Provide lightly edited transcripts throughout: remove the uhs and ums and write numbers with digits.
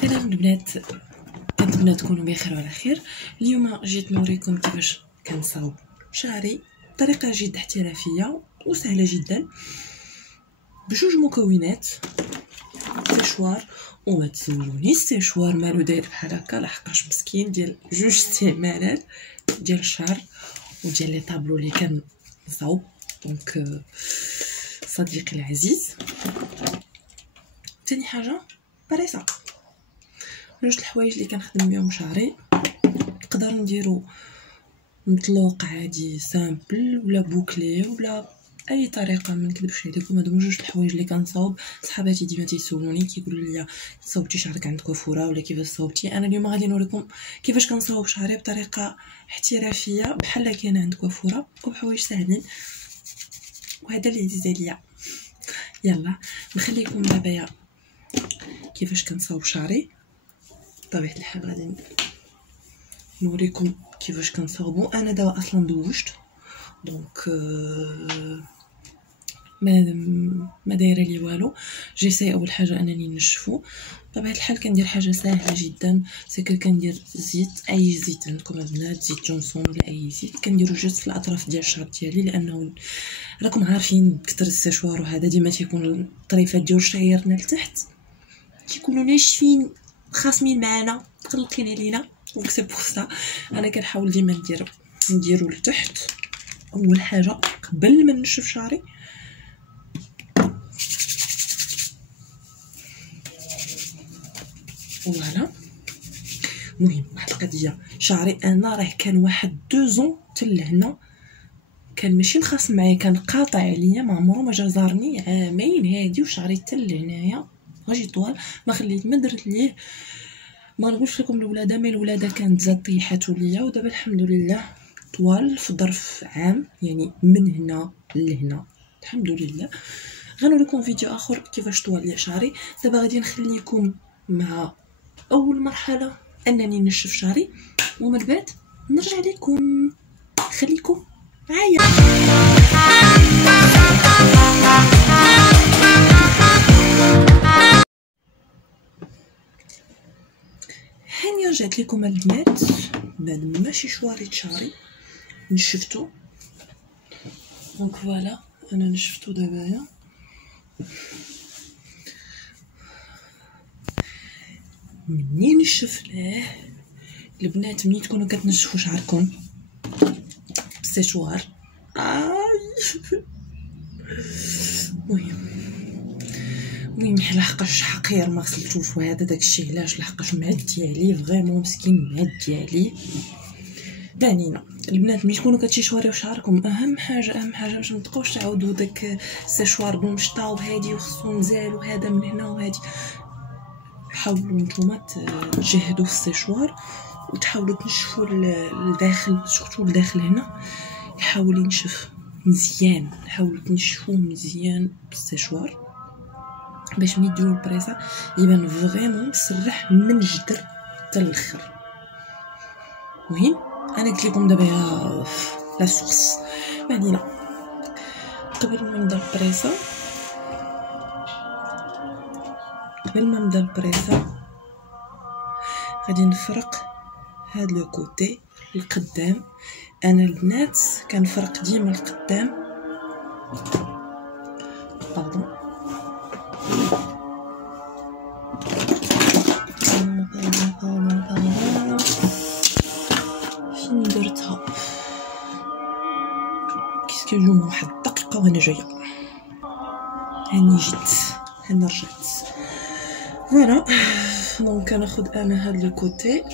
سلام البنات، كنتمنى تكونوا بخير وعلى خير. اليوم جيت نوريكم كيفاش كنصاوب شعري بطريقه جد احترافيه وسهله جدا بجوج مكونات: سيشوار. وما تسولونيش السيشوار مالو داير بحال هكا، لحقاش مسكين ديال جوج استعمالات ديال الشعر وديال لي طابلو اللي كنصاوب. دونك صديقي العزيز، تاني حاجه بريسه، جوج الحوايج اللي كنخدم بهم شعري. نقدر نديرو مطلوق عادي سامبل ولا بوكلي ولا اي طريقه، ما نكذبش عليكم. هادو جوج الحوايج اللي كنصاوب. صحاباتي ديما تيسولوني كيقولوا لي صاوبتي شعرك عند كوافوره ولا كيفاش صاوبتي. انا اليوم غادي نوريكم كيفاش كنصاوب شعري بطريقه احترافيه بحال كاينه عند كوافوره وبحوايج ساهلين، وهذا اللي عزيز عليا. يلا نخليكم دابا كيفاش كنصاوب شعري. بطبيعه الحال غادي نوريكم كيفاش كنصاوبو. انا دابا اصلا دوجت، دونك ما دايره لي والو. جيساي اول حاجه انني نشفو. بطبيعه الحال كندير حاجه سهله جدا، سكر كندير زيت، اي زيت عندكم البنات، زيت جونسون ولا اي زيت، كنديرو جوست في الاطراف ديال الشعر ديالي، لانه راكم عارفين كثر السيشوار وهذا ديما تيكون الطريفات ديال شعيرنا لتحت كيكونوا ناشفين خاصمين معانا مقلقين علينا. دونك سي بوغ سا انا كنحاول ديما نديرو لتحت اول حاجه قبل ما نشف شعري. فوالا. المهم واحد القضيه، شعري انا راه كان واحد 2 حتى لهنا كان ماشي مخاصم معايا، كان قاطع عليا، ما عمره ما جا زارني عامين هادي وشعري حتى لهنايا غاجي طوال. ما خليت ما درت ليه، ما نقولش لكم الولاده، مي الولاده كانت زاد طيحاتو ليا، ودابا الحمد لله طوال في ظرف عام، يعني من هنا لهنا الحمد لله. غنوريكم فيديو اخر كيفاش طوال لي شعري. دابا غادي نخليكم مع اول مرحله انني نشف شعري، ومن بعد نرجع لكم. خليكم معايا. هاني رجعت لكم البنات بعد ما شواريت شعري نشفتو. دونك فوالا انا نشفتو دابايا. منين نشفناه البنات، منين تكونوا كتنشفوا شعركم بالسيشوار المهم لحقاش حقير ما غسلتوش، وهذا داكشي علاش لحقاش معدي عليه فريمون مسكين، معدي عليه. دانينا البنات ملي تكونوا كتشواريو شعركم، اهم حاجه باش ما تبقاوش تعاودوا داك السيشوار بالمشطه وهادي وخصو مزال وهذا من هنا وهادي. حاولوا نتوما تجهدوا في السيشوار وتحاولوا تنشفوا الداخل، سورتو الداخل هنا يحاول ينشف مزيان. حاولوا تنشفوه مزيان بالسيشوار باش ملي ديروا البريسه يبان فريمون مسرح من الجدر حتى الاخر. المهم انا قلت لكم دابا لا سورس معنينا. قبل ما نبدا البريسه غادي نفرق هاد لو كوتي القدام. انا البنات كنفرق ديما القدام. باردون فين درتها؟ كيسكو اليوم واحد الدقيقه وانا جايه، هاني جيت هنا رجعت. فوالا دونك كناخذ انا هاد لو كوتي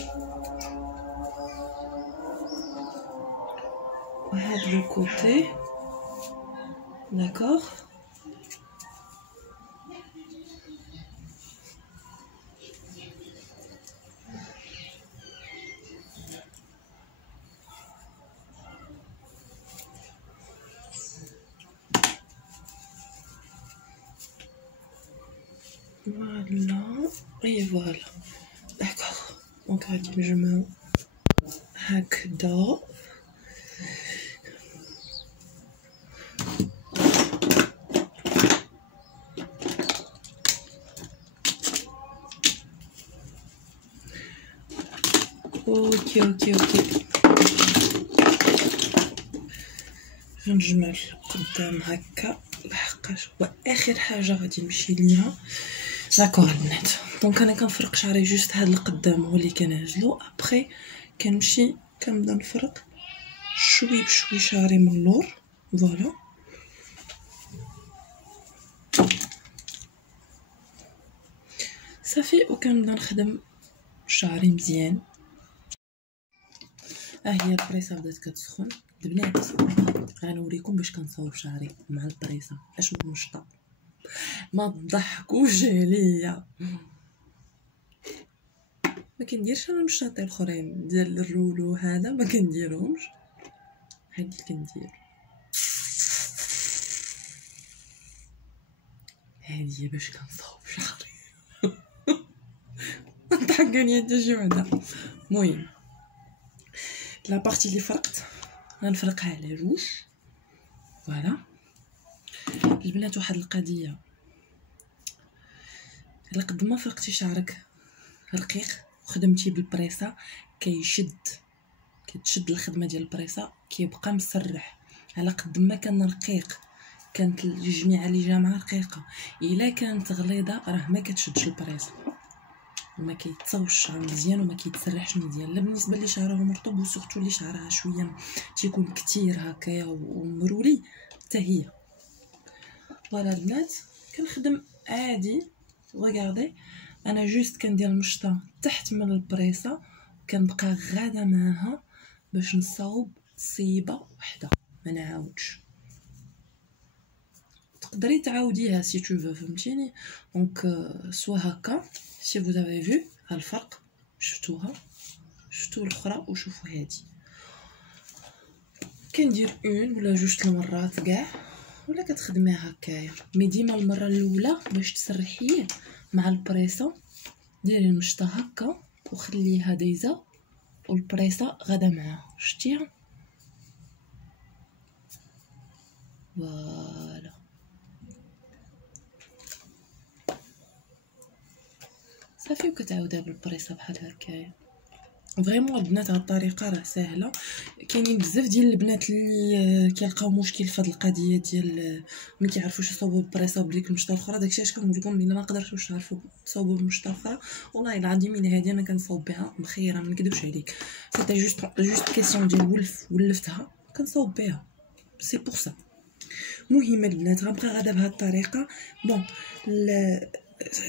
وهاد لو كوتي، داكوغ. فوالا اي فوالا داكوغ. دونك غادي نجمعو هكذا. اوكي اوكي اوكي، غنجمل قدام هكا لحقاش واخر حاجه غادي نمشي ليها. داكوغ البنات، دونك انا كنفرق شعري جوست هاد القدام هو اللي كنعجلو، ابخي كنمشي كنبدا نفرق شوي بشوي شعري من اللور. فوالا صافي، وكنبدا نخدم شعري مزيان. هي البريسه بدات كتسخن البنات، غنوريكم باش كنصاوب شعري مع البريسه اش بالمشطه. ما تضحكوش عليا، ما كنديرش انا المشاطي الاخرين ديال الرولو هذا، ما كنديرهمش، هادي كندير. هادي هي باش كنصاوب شعري. ضحكني حتى شي وحده. المهم لا بارتي اللي فرقت غنفرقها على جوج. فوالا البنات، واحد القضيه، على قد ما فرقتي شعرك رقيق وخدمتي بالبريسه كتشد الخدمه ديال البريسه كيبقى مسرح. على قد ما كان رقيق كانت الجميعه اللي جامعه رقيقه، الا كانت غليظه راه ما كتشدش البريسه وما كيتصاوبش الشعر مزيان وما كيتسرحش مزيان. لا بالنسبه لي شعرها مرطوب وسورتو اللي شعرها شويه تيكون كتير هكايا ومرولي حتى هي. فوالا البنات كنخدم عادي. ريغاردي انا جوست كندير المشطه تحت من البريسه، كنبقى غاده معاها باش نصاوب صيبه وحده ما نعاودش. تقدري تعاوديها سي تو فو، فهمتيني؟ دونك سوا هكا سي فو افي فيو ها الفرق، شفتوها، شفتوا الاخرى وشوفوا هادي. كندير اون ولا جوج المرات كاع، ولا كتخدميها هكايا. مي ديما المره الاولى باش تسرحيه مع البريسه ديري المشطه هكا وخليها دايزه والبريسه غاده معاها، شتيها؟ فوالا صافي، وكتعاودها بالبريسه بحال هكايا. فريمون البنات هاد الطريقه راه ساهله. كاينين بزاف ديال البنات اللي كيلقاو مشكل في هاد القضيه ديال ما كيعرفوش يصاوبوا بالبريسه وبديك المشطه الاخرى. داكشي علاش كنقول لكم الا ما قدرتوش تعرفوا تصاوبوا بالمشطه الاخرى، والله العظيم الا هادي انا كنصاوب بها مخيره، ما نكذبش عليك. سيتي جوست كيسيون ديال ولفتها كنصاوب بها، سي بور سا. مهم البنات غنبقى غادا بهاد الطريقه. بون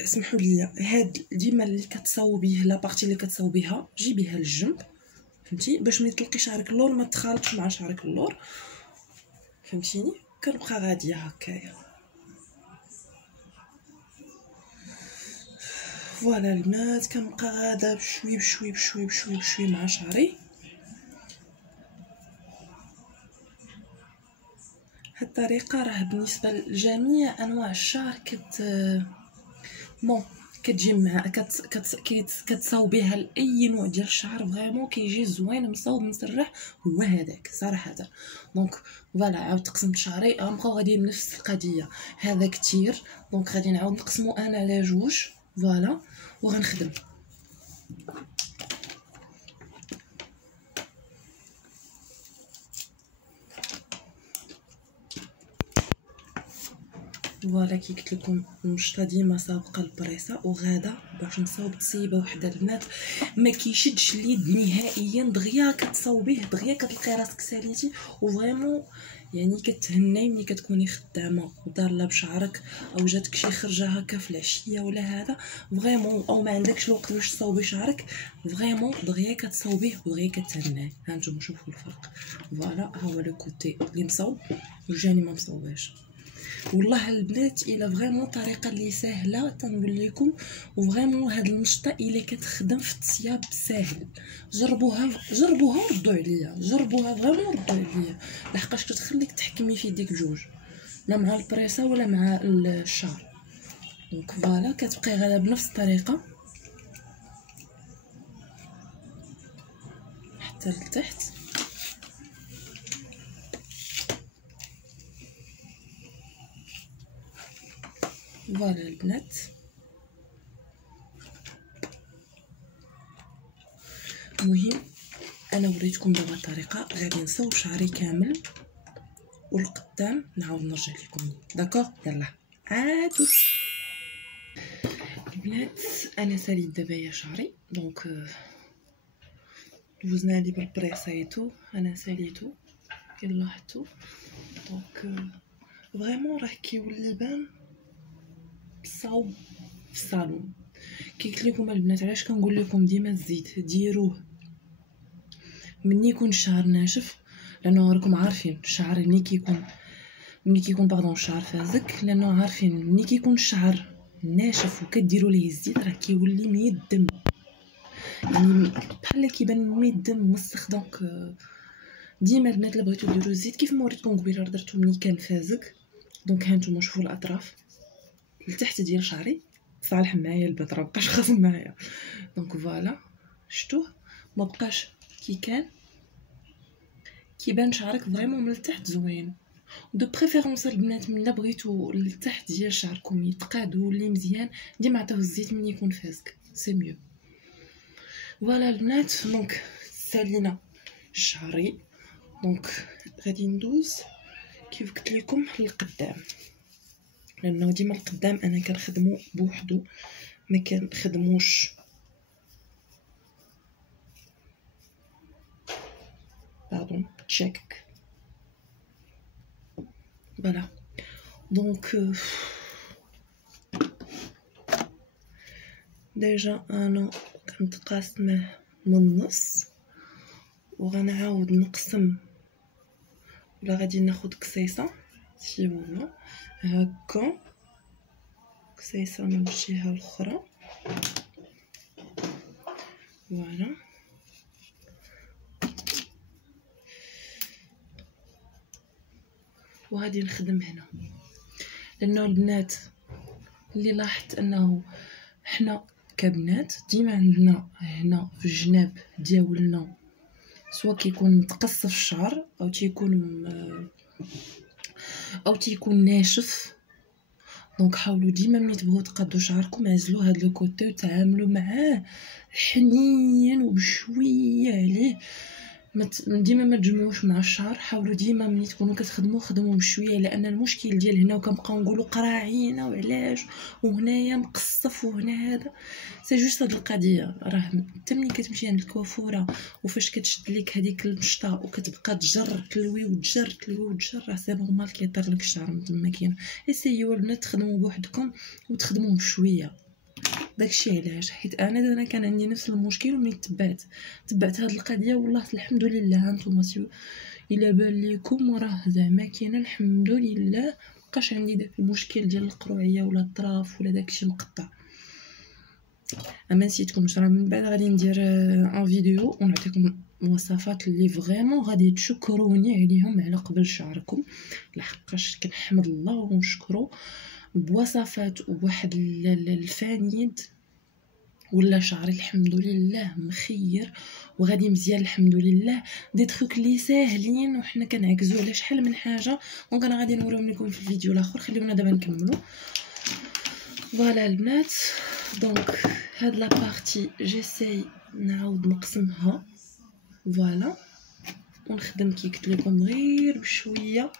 سمحوا لي، هاد ديما اللي كتصاوبيه لا بارتي اللي كتصاوبيها جيبيها للجنب، فهمتي؟ باش ملي تلقي شعرك اللور ما تخالطش مع شعرك اللور، فهمتيني؟ كنبقى غاديه هكايا. فوالا البنات كنبقى غاده بشوي بشوي بشوي بشوي بشوي مع شعري. هاد الطريقه راه بالنسبه لجميع انواع الشعر بون كتجي مع كتصاوبيها لاي نوع ديال الشعر. فريمون كيجي زوين مصاوب مسرح هو هذاك صراحه. دونك فوالا عاود تقسمت شعري، غنبقاو غاديين نفس القضيه. هذا كتير، دونك غادي نعاود نقسمو انا على جوج. فوالا وغنخدم. فوالا كي قلت لكم المشطه ديما سابقه البريسه وغاده باش نصاوب تصيبه وحده. البنات ما كيشدش اليد نهائيا، دغيا كتصاوبيه دغيا كتلقي راسك ساليتي. وفريمون يعني كتهناي ملي كتكوني خدامه ودارله بشعرك او جاتك شي خرجه هكا في العشيه ولا هذا فريمون، او ما عندكش الوقت باش تصاوبي شعرك، فريمون دغيا كتصاوبيه ودغيا كتهناي. ها نتوما شوفوا الفرق. فوالا ها هو لو كوتي اللي مصاوب والجاني ما مصاوباش. والله البنات الا فريمون طريقه اللي ساهله تنقول لكم، وفريمون هاد المشطه الا كتخدم في الطياب ساهل. جربوها وردوا عليا، جربوها فريمون وردوا عليا، لحقاش كتخليك تحكمي في يديك بجوج، لا مع البريسه ولا مع الشعر. دونك فوالا كتبقاي غادا بنفس الطريقه حتى لتحت. فوالا البنات المهم انا وريتكم دابا الطريقه، غادي نصوب شعري كامل والقدام نعاود نرجع لكم. داكوغ يلا عادو البنات. انا ساليت دابا يا شعري، دونك دوزنا لي بالبريسايتو، انا ساليتو كي لاحظتوا. دونك فريمون راه كيولي بان صاوب في الصالون. كي قلت لكم البنات علاش كنقول لكم ديما الزيت ديروه ملي يكون الشعر ناشف، لانه راكم عارفين الشعر ملي كيكون باردون الشعر فازك، لانه عارفين ملي كيكون الشعر ناشف وكديروا ليه الزيت راه كيولي ميدم، يعني بحال كيبان ميدم موسخ. دونك ديما البنات اللي بغيتو ديروا الزيت كيف ما وريتكم قبيله درتو ملي كان فازك. دونك ها نتوما شوفوا الاطراف لتحت ديال شعري صالح معايا البنات، راه مابقاش خاصم معايا. دونك فوالا شفتوه ما بقاش كي كان كيبان شعرك فريمون من التحت زوين. دو بريفيرونس البنات ملي بغيتو التحت ديال شعركم يتقاد ويولي مزيان ديما عطيوه الزيت ملي يكون فازك سي ميو. فوالا البنات دونك سالينا شعري، دونك غادي ندوز كيف قلت لكم للقدام، لانه ديما القدام انا كنخدمو بوحدو ما كنخدموش باردون تشيك. فوالا دونك ديجا انا كنت قاسمه من النص وغنعاود نقسم، ولا غادي ناخد قصيصه سي فولو هكا، قصيصه من الجهه الاخرى. فوالا وغادي نخدم هنا، لانه البنات اللي لاحظت انه حنا كبنات ديما عندنا هنا في الجناب ديالنا سواء كيكون متقصف الشعر او تيكون ناشف. دونك حاولوا ديما ملي تبغوا تقادوا شعركم عزلوا هاد لو كوتي وتعاملوا معاه حنين وبشويه عليه، ديما ما تجمعوش مع الشعر. حاولوا ديما ملي تكونوا كتخدموا خدموا بشويه، لان المشكل ديال هنا وكنبقاو نقولوا قراعين وعلاش وهنايا مقصف وهنا هذا سي جوست هاد القضيه. راه حتى ملي كتمشي عند الكوافوره وفاش كتشد لك هذيك المشطه وكتبقى تجر تلوي وتجر راه سي نورمال كيطير لك الشعر من تما. كاين اسيو البنات تخدموا بوحدكم وتخدموا بشويه. داكشي علاش حيت انا كان عندي نفس المشكل وملي تبعت هاد القضيه والله الحمد لله. هانتوما الا بان لكم راه زعما كاينه الحمد لله مابقاش عندي داك المشكل ديال القروعيه ولا الطراف ولا داكشي مقطع. اما نسيتكم راه من بعد غادي ندير ان فيديو ونعطيكم وصفات اللي فريمون غادي تشكروني عليهم على قبل شعركم، لحقاش كنحمد الله ونشكرو بوصفات وواحد الفانيد ولا شعري الحمد لله مخير وغادي مزيان الحمد لله. دي تروك لي ساهلين وحنا كنعكزوا على شحال من حاجه، دونك انا غادي نوريهم لكم في الفيديو الاخر. خليونا دابا نكملوا. فوالا البنات دونك هاد لا بارتي جيساي نعاود نقسمها فوالا ونخدم كي قلت لكم غير بشويه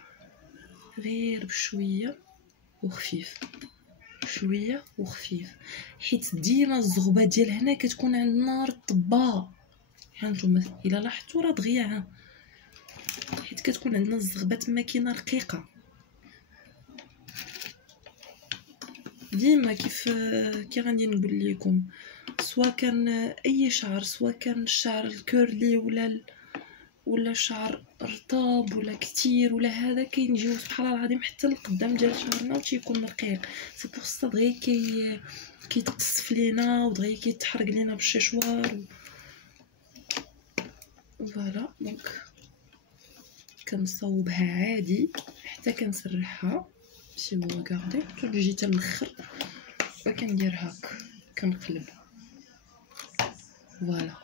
وخفيف، شويه وخفيف، حيت ديما الزغبه ديال هنا كتكون عندنا رطبه. هانتوما الا لاحظتوا راه دغيا حيت كتكون عندنا الزغبه تما كاينه رقيقه. ديما كي غادي نقول لكم سواء كان اي شعر، سواء كان الشعر الكيرلي ولا شعر رطاب ولا كتير ولا هذا كينجيو سبحان الله العظيم حتى القدام ديال شعرنا وتيكون رقيق. سي بوغ سا دغيا كيتقصف لينا ودغيا كيتحرق لينا بالششوار فوالا. دونك كنصوبها عادي حتى كنسرحها سي هو غاردي تجي حتى الاخر وكندير هاك كنقلب فوالا.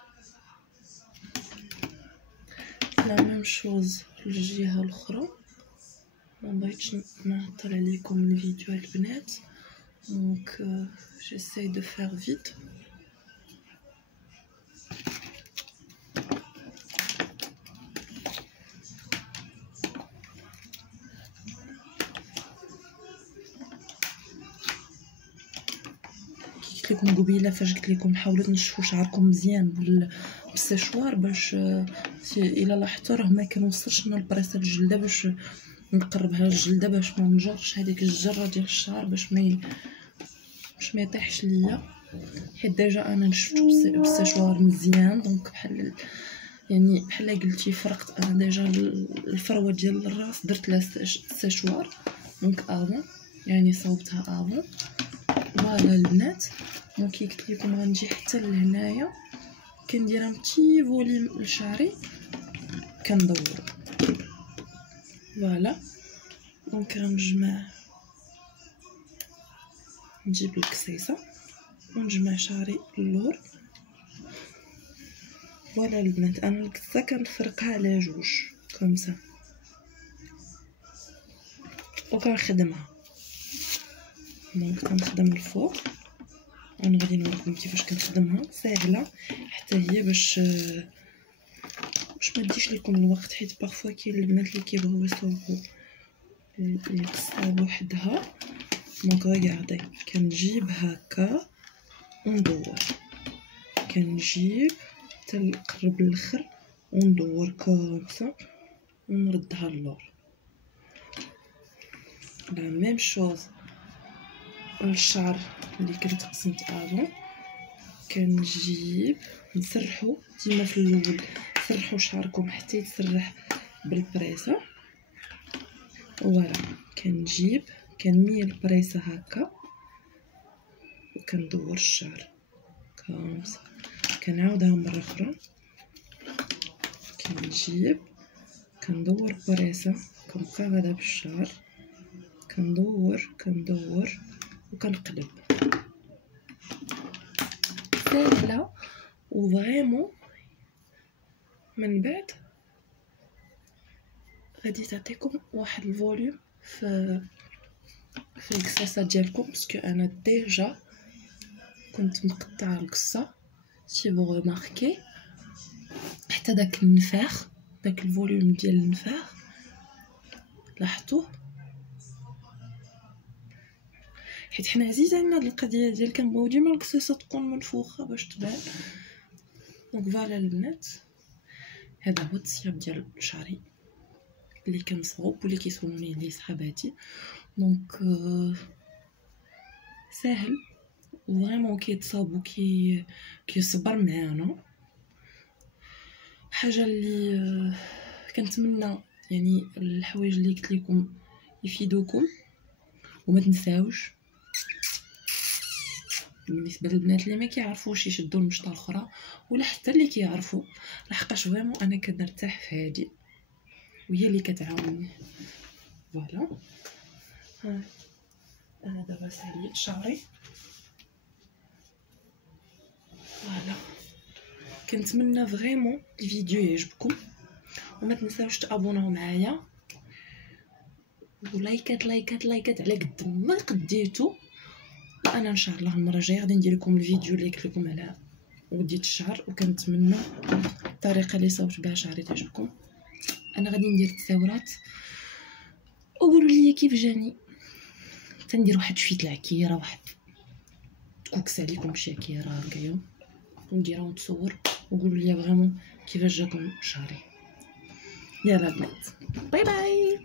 لا ميم شوز الجهه الاخرى. ما بغيتش نعطل عليكم الفيديو البنات دونك جيساي دو فير فيت. قلت لكم قبيله فاش قلت لكم حاولوا تنشفوا شعركم مزيان بالسيشوار باش الا لاحظتوا راه ما كنوصلش انا البريسه للجلده باش نقربها للجلده باش ما نجرش هذيك الجره ديال الشعر باش ما يطيحش ليا، حيت ديجا انا نشفتو بالسيشوار مزيان. دونك بحال قلتي فرقت انا ديجا الفروه ديال الراس درت لها السيشوار دونك افون، يعني صوبتها افون. فوالا البنات، دونك قلت لكم غنجي حتى لهنايا كندير بتي فوليم لشعري كندورو. فوالا دونك غنجمع، نجيب الكسيسه ونجمع شعري اللور. فوالا البنات، انا الكسه كنفرقها على جوج كومسا وكنخدمها. دونك كنخدم الفوق، انا غادي نوريكم كيفاش كنخدمها، ساهله حتى هي باش ما تديش لكم الوقت، حيت بارفو كاين البنات اللي كيبغيو يصوبوا القصه بوحدها. دونك ريغاردي كنجيب هكا وندور، كنجيب حتى نقرب للاخر وندور كومسا ونردها اللور. لا ميم شوز الشعر اللي كنت قسمت افون، كنجيب نسرحو ديما في الاول، سرحوا شعركم حتى يتسرح بالبريسه. فوالا كنجيب كنميل البريسه هكا وكندور الشعر كومسا، كنعاودها مره اخرى، كنجيب كندور بريسه كنبقى غادا بالشعر، كندور وكنقلب. ساهله وفريمون من بعد غادي تعطيكم واحد الفوليوم في القصاصه ديالكم، باسكو انا ديجا كنت مقطعه القصه سي فو ريماركي حتى داك النفاخ، داك الفوليوم ديال النفاخ لاحظتوه، حيت حنا عزيز علينا هاد القضيه ديال كنبغيو ديما القصيصه تكون منفوخه باش تبان. دونك فوالا البنات، هذا هو التصياب ديال شعري اللي كنصوب واللي كيصونوني لي صحاباتي. دونك ساهل فريمون كيتصاوب كيصبر معانا. حاجه اللي كنتمنى يعني الحوايج اللي قلت لكم يفيدوكم، وما تنساوش بالنسبه للبنات اللي ما كيعرفوش يشدوا المشطه الاخرى، ولا حتى اللي كيعرفوا، لحقاش فريمون انا كنرتاح في هذه وهي اللي كتعاونني. فوالا انا دابا ساليت شعري. فوالا كنتمنى فريمون الفيديو يعجبكم، وما تنساوش تابوناو معايا ولايكات على قد ما قديتو. وانا ان شاء الله المره الجايه غادي ندير لكم الفيديو اللي قلت لكم على وديت الشعر، وكنتمنى الطريقه اللي صوبت بها شعري تعجبكم. انا غادي ندير التصاورات وقولوا لي كيف جاني، تندير واحد شويه العكيره، واحد تكوكس عليكم شاكيره هكايا ونديرها ونتصور، وقولوا لي فريمون كيفاش جاكم شعري. يلا البنات، باي باي.